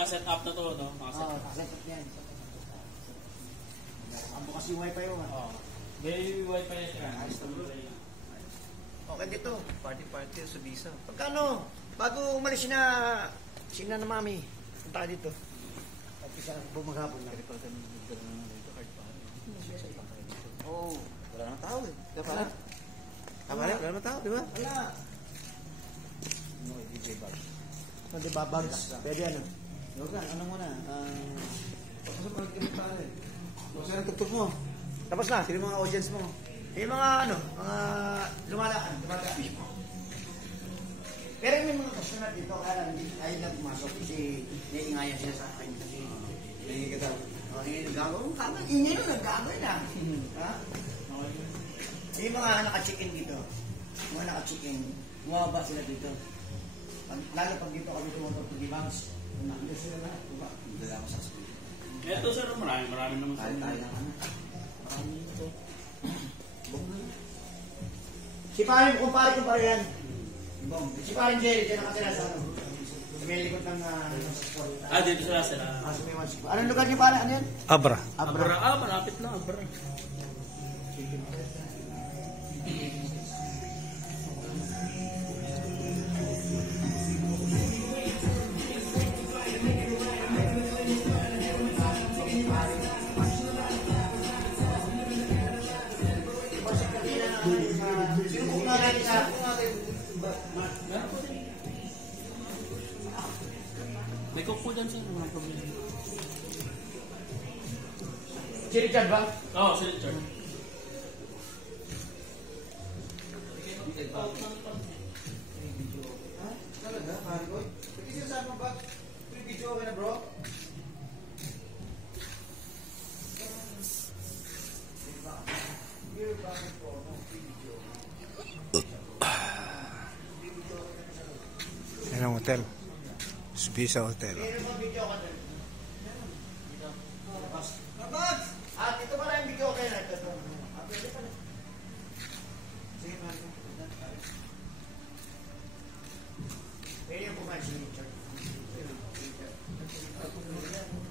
naka-set up na to, no? Naka-set up yan. Ang bukas yung wifi mo. May wifi yan. Okay dito. Party sa Bisa. Pagkano? Bago umalis sina na mami. Punta ka dito. At isa bumaghapon na. Oo. Wala nang tao eh. Wala nang tao, di ba? Wala. Hindi ba bags? Pwede ano? Yorgan, ano muna? Pasok pa kami pa rin. Pasok na tugtog mo. Tapos na. Sino mga audience mo? Yung mga mga lumalaan. Pero may mga customer dito kaya lang ay nagmasok kasi naiingayan sila sa akin kasi Hindi kita. Nagagawa kami. Ingay nun, nagagawa na. Ha? Yung mga naka-check-in dito, mga naka-check-in, bumaba sila dito. Lalo pag dito kami tumunod to the banks, nakita sila na. Hindi lang ako sasabihin. Ito sir, marami naman sa Tayo ng ano. Marami ito. Si Parin, kumpare yan. Si Parin Jerry, dyan nakatira sa ano. May likod ng sport. dito sila. Sa may one. Anong lugar niyo pala? Ano yan? Abra. Abra. Malapit lang, Abra. May kupo dyan sir, mga problema. Si Richard ba? Oo, si Richard. Talaga, pare ko? Pati sinasabi mo ba? Video okay na bro? Yan ang hotel. Bisa Hotel. At ito pala yung video okay na ito. Sige, pwede yung kumain si Richard.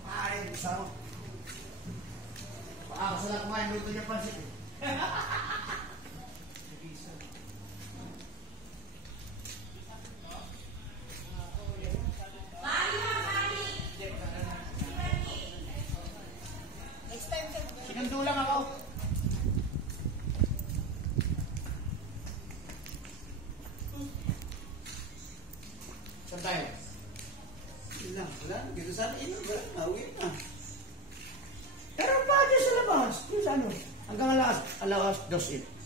Ay, gusto mo. Baka gusto lang kumain, luto niya pansit. Sinundo lang ako. Saan tayo? Wala. Dito sa atin. Nauwi na. Pero pa dyan sa labas. Kung sa ano? Hanggang alas 2.